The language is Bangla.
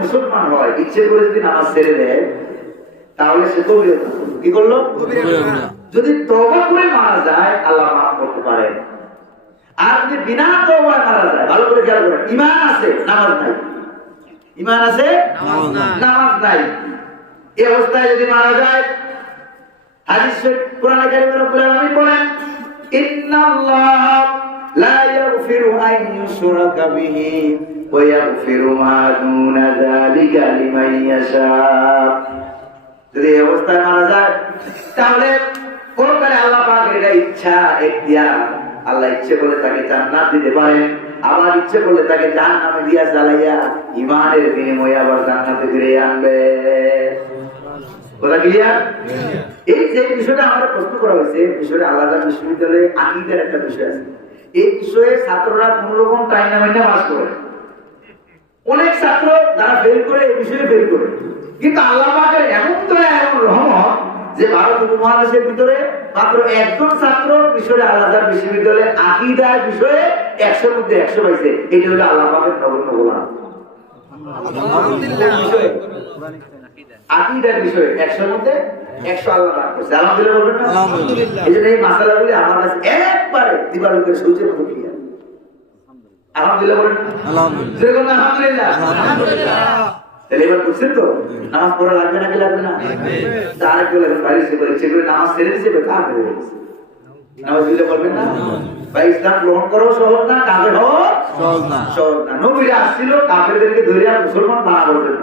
মুসলমান হয় ইচ্ছে করে যদি নামাজ ছেড়ে দেয় তাহলে সে কবির কি করল? যদি তবা করে মারা যায় আল্লাহ মাফ করতে পারেন আর যদি বিনা তবায় মারা যায় ভালো করে খেয়াল করেন ইমান আছে নামাজ নাই। ইমান আছে? নামাজ নাই। নামাজ নাই। এই অবস্থায় যদি মারা যায় হাদিস কোরআন কারীমে রব্বুল আলামিন বলেন ইন্নাল্লাহ লা ইয়াগফিরু আন ইউশরাকা বিহি। ইয়াগফিরু মা দুনা যালিকা লিমান ইয়াশা যদি এই মারা যায়, তাহলে পরকালে আল্লাহ পাকের এটা ইচ্ছা, এখতিয়ার। আল্লাহ ইচ্ছে করলে তাকে জান্নাত দিতে পারেন, আবার ইচ্ছে করলে তাকে জাহান্নামে দিয়া জ্বালাইয়া ইমানের বিনিময়ে আবার জান্নাতে ফিরে আনবে। কথা ক্লিয়ার এই যে বিষয়টা আমার প্রশ্ন করা হয়েছে বিষয়টা আলাদা বিশ্ববিদ্যালয়ে আকিদের একটা বিষয় আছে। এই বিষয়ে ছাত্ররা কোন রকম টাইম নামাইনা পাস করে অনেক ছাত্র যারা ফেল করে এই বিষয়ে ফেল করে। কিন্তু আল্লাহ পাকের এমন তো এমন রহমত যে ভারত উপমহাদেশের ভিতরে মাত্র একজন ছাত্র বিষয়ে আলাদা বিশ্ববিদ্যালয়ে আকিদার বিষয়ে একশোর মধ্যে একশো পাইছে। এটা হলো আল্লাহ পাকের নগণ্য গোলাম আকিদার বিষয়ে একশোর মধ্যে একশো আল্লাহ দান করছে। আলহামদুলিল্লাহ বলবেন না? এই জন্য এই মাসালাগুলি আমার কাছে একবারে দিবালোকের সূর্যের মতো ক্লিয়ার আলহামদুলিল্লাহ। বলেন আলহামদুলিল্লাহ। আলহামদুলিল্লাহ। তাহলে এবার বুঝছেন তো? নামাজ পড়া লাগবে না কি লাগবে না? তার কেউ লাগবে বাড়ি সে করে সেগুলো নামাজ ছেড়ে দিচ্ছে এবার হয়ে গেছে নামাজ দিলে বলবেন না? বা ইসলাম গ্রহণ করো সহজ না কাজে হও? সহজ না। সহজ না। নবীরা আসছিল কাফেরদেরকে ধরে মুসলমান বানা বলতেন